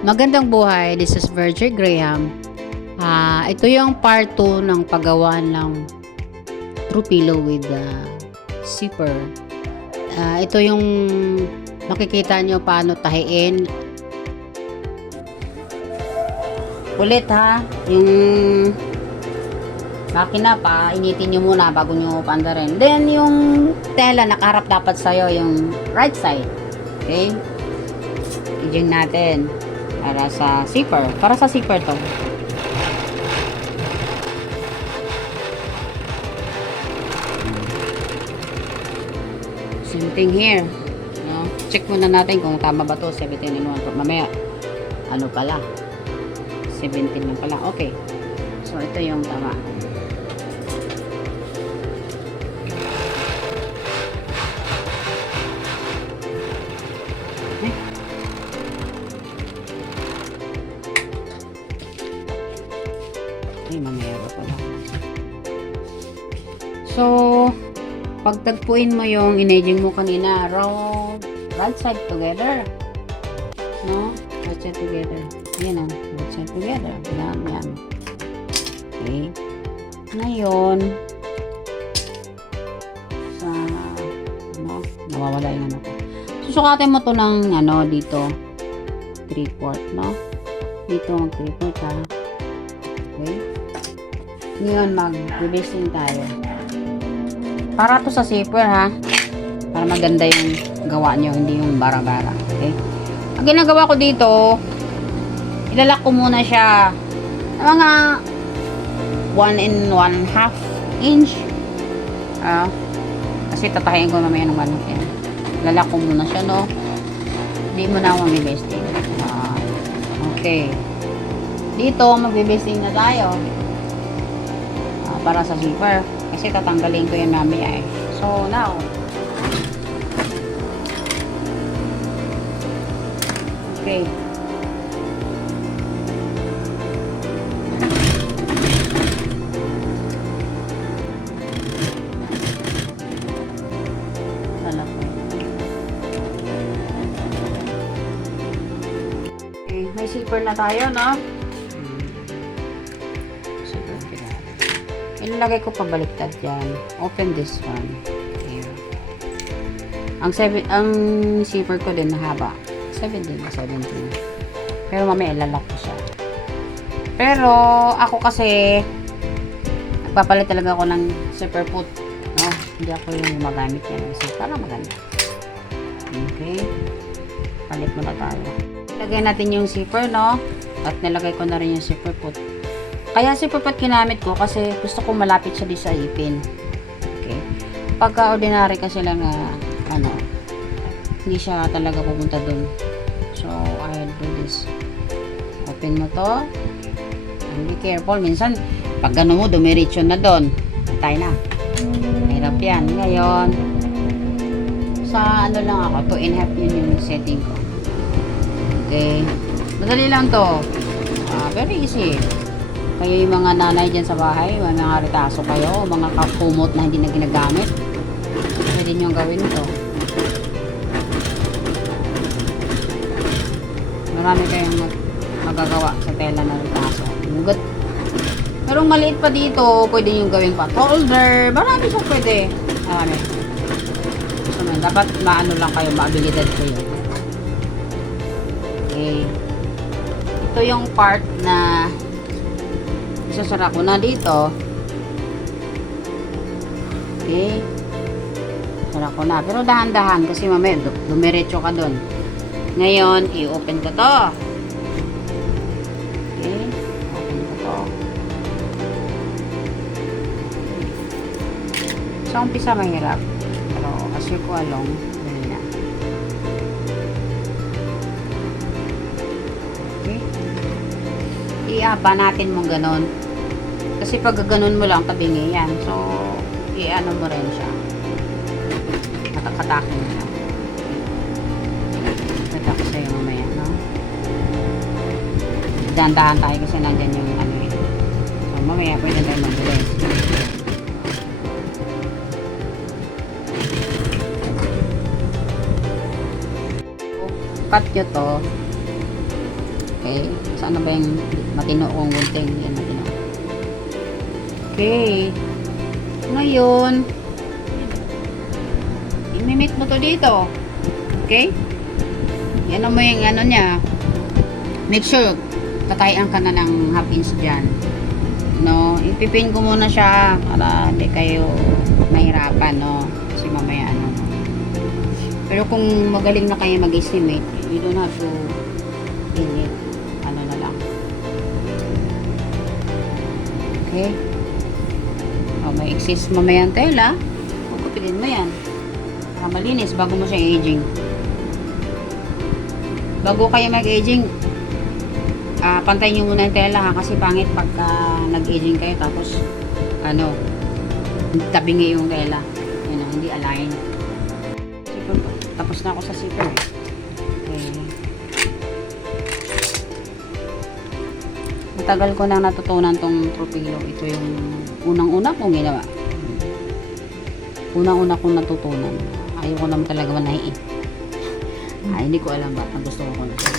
Magandang buhay, this is Virgil Graham. Ito yung part 2 ng paggawa ng throw pillow with zipper. Ito yung makikita nyo paano tahiin. Ulit ha, yung makina pa, initin nyo muna bago nyo paandarin. Then yung tela nakaharap dapat sa'yo, yung right side. Okay? I-jing natin. Para sa zipper. Para sa zipper to. Same thing here. No? Check muna natin kung tama ba to. 17 and 1. Mamaya, ano pala? 17 lang pala. Okay. So, ito yung tama. Ay, mamaya ba pala. So, pagtagpuin mo yung inaging mo kanina, right side together. No? Right side together. Ayan o. Right side together. Yan, yan. Okay. Ngayon, sa, ano, nawawala yung ano ko. Susukatin mo to ng, ano, dito. 3/4, no? Dito, mag 3/4 ha. Okay. Ngayon, mag-basting tayo. Para to sa zipper, ha? Para maganda yung gawa nyo, hindi yung bara-bara. Okay? Ang ginagawa ko dito, ilalak ko muna siya mga 1 and 1/2 inch. Kasi tatahin ko mamaya ng 1 inch. Ilalak ko muna siya, no? Hindi mo na ako mag-basting. Okay. Dito, mag-basting na tayo. Para sa zipper. Kasi tatanggalin ko yan mamaya eh. So, now. Okay. Okay, may zipper na tayo, no? Ilalagay ko pabaliktad dyan. Open this one. Here. Ang zipper ko din mahaba. 17 ba? 17. Pero mamaya ilalak ko siya. Pero ako kasi nagpapalit talaga ako ng zipper put. No? Hindi ako yung gumagamit yan. Kasi para maganda. Okay. Palit muna tayo. Ilagay natin yung zipper, no? At nilagay ko na rin yung zipper put. Kaya zipper put ginamit ko kasi gusto ko malapit siya di sa ipin. Okay. Pagka ordinary kasi lang ano, hindi siya talaga pupunta dun. So, I'll do this. Open mo to. And be careful. Minsan, pag gano'n mo, dumiretso na dun. Patay na. Hirap yan. Ngayon, sa ano lang ako, 2.5 yun yung setting ko. Okay. Madali lang to. Very easy. Kayo yung mga nanay dyan sa bahay, may mga retaso kayo, mga kumot na hindi na ginagamit, pwede nyo gawin ito. Marami kayong magagawa sa tela na retaso. Mugot. Pero maliit pa dito, pwede nyo gawin pa holder. Marami siya pwede. Marami. So, dapat maano lang kayo, maabilidad kayo. Okay. Ito yung part na isasara ko na dito. Okay. Sara ko na. Pero dahan-dahan kasi mamaya dumiretso ka dun. Ngayon, i-open ko to. Okay. Open ko to. Sa umpisa mahirap. Pero as you go along, dali na. Okay. I-aba natin mo ganon. Kasi pag ganon mo lang, tabingi yan. So, i-ano mo rin siya. Katak-katakin mo siya. Ito ko sa'yo mamaya, no? Dahan-dahan tayo kasi nandyan yung ano eh. So, mamaya pwede tayo magbilis. cut nyo to Okay? Saan na ba yung matino kong gunting? Yan, matino. Okay. Ngayon, imimit mo to dito. Okay? Yan mo yung ano niya. Make sure, tatayan ka na ng half inch dyan. No? Ipipin ko muna siya para hindi kayo mahirapan, no? Kasi mamaya ano. Pero kung magaling na kayo mag-estimate, you don't have to pin it. Ano na lang. Okay? O, may excess mamaya ang tela. Pupilin mo yan. Para malinis bago mo siya aging. Bago kayo mag-aging, pantay nyo muna yung tela ha, kasi pangit pagka nag-aging kayo tapos ano, tabingi yung tela. Yun, hindi align. Tapos na ako sa zipper. Okay. Matagal ko nang natutunan tong torpedo. Ito yung unang-una kong ginawa. Unang-una kong natutunan. Ayoko naman talaga manahiin. Hindi ko alam ba ang gusto ko na siya.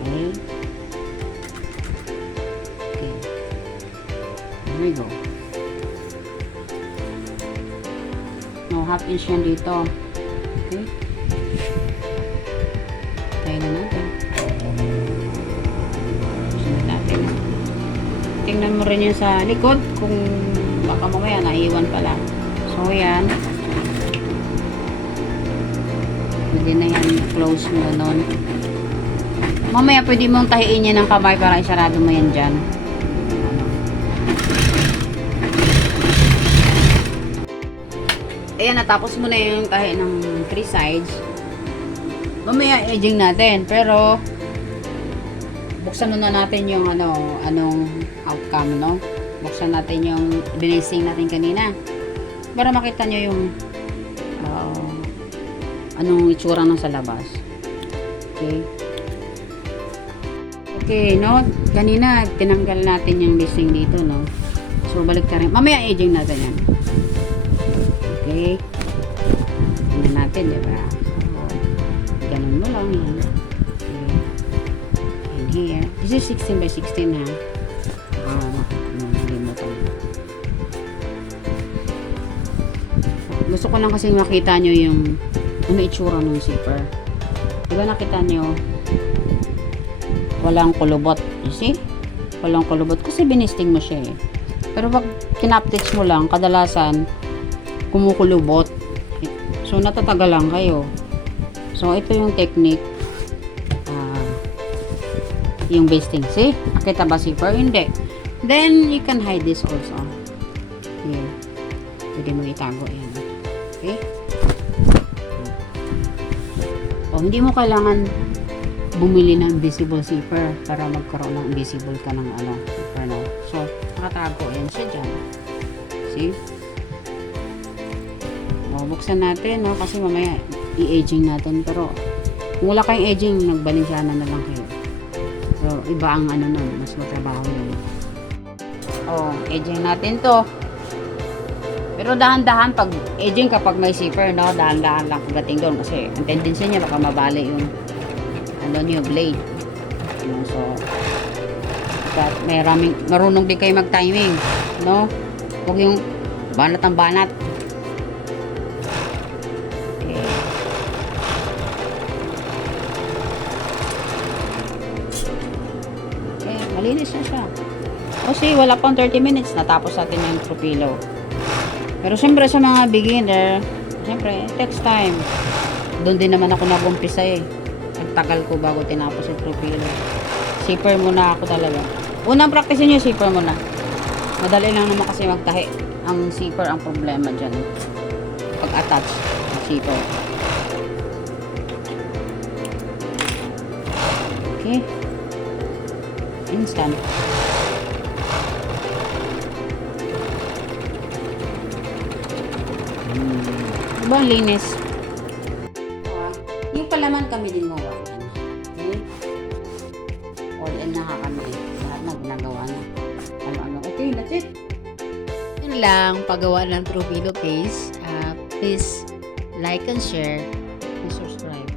Okay. Okay. There we go. No, half inch yan dito. Okay. Tayo na natin. Sunod natin. Tingnan mo rin yun sa likod kung baka mamaya naiwan pala. So, yan. Pwede na yan. Close mo nun. Mamaya pwede mong tahiin yan ng kamay para isarado mo yan dyan. Ayan, natapos mo na yung tahi ng 3 sides. Mamaya edging natin. Pero, buksan muna natin yung anong outcome, no? Buksan natin yung binasing natin kanina. Para makita nyo yung anong itsura ng sa labas. Okay. Okay, no? Kanina, tinanggal natin yung bising dito, no? So, balik ka rin. Mamaya edging natin yan. Okay. Tingnan natin, diba? So, ganun mo lang yan. Okay. And here. This is 16 by 16, ha? Gusto ko lang kasi makita nyo yung ano itsura ng zipper. Diba nakita nyo? Walang kulubot. You see? Walang kulubot. Kasi binisting mo siya eh. Pero pag kinaptits mo lang, kadalasan, kumukulubot. So, natatagal lang kayo. So, ito yung technique. Yung basting. See? Nakita ba zipper? Hindi. Then, you can hide this also. Here. Pwede mo itago yan. Okay? O, hindi mo kailangan bumili ng invisible zipper para magkaroon ng invisible ka ng zipper, no? So, nakatago yan siya dyan. See? O, buksan natin, no? Kasi mamaya i-aging natin. Pero, kung wala kayong aging, nagbalinsyana na lang kayo. So, iba ang nun, mas matrabaho yun. O, aging natin to. Pero dahan-dahan pag aging kapag may zipper, no? Dahan-dahan lang pagdating doon kasi ang tendency niya baka mabali yung yung blade. So, marunong din kayo mag-timing, no? Huwag yung banat ang banat. Okay. Okay, malinis na siya. Kasi wala pang 30 minutes natapos natin yung torpedo. Pero siyempre sa mga beginner, siyempre, it takes time. Doon din naman ako nag-umpisa eh. Ang tagal ko bago tinapos yung torpedo. Zipper muna ako talaga. Unang practice nyo, zipper muna. Madali lang naman kasi magtahi. Ang zipper ang problema dyan. Pag-attach ang zipper. Okay. Instant. Diba ang linis? Yung palaman kami din gawa. Okay? All in na kami. Lahat na ginagawa na. Okay, that's it. Yun lang, paggawa ng torpedo case. Please like and share and subscribe.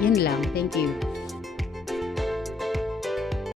Yun lang. Thank you.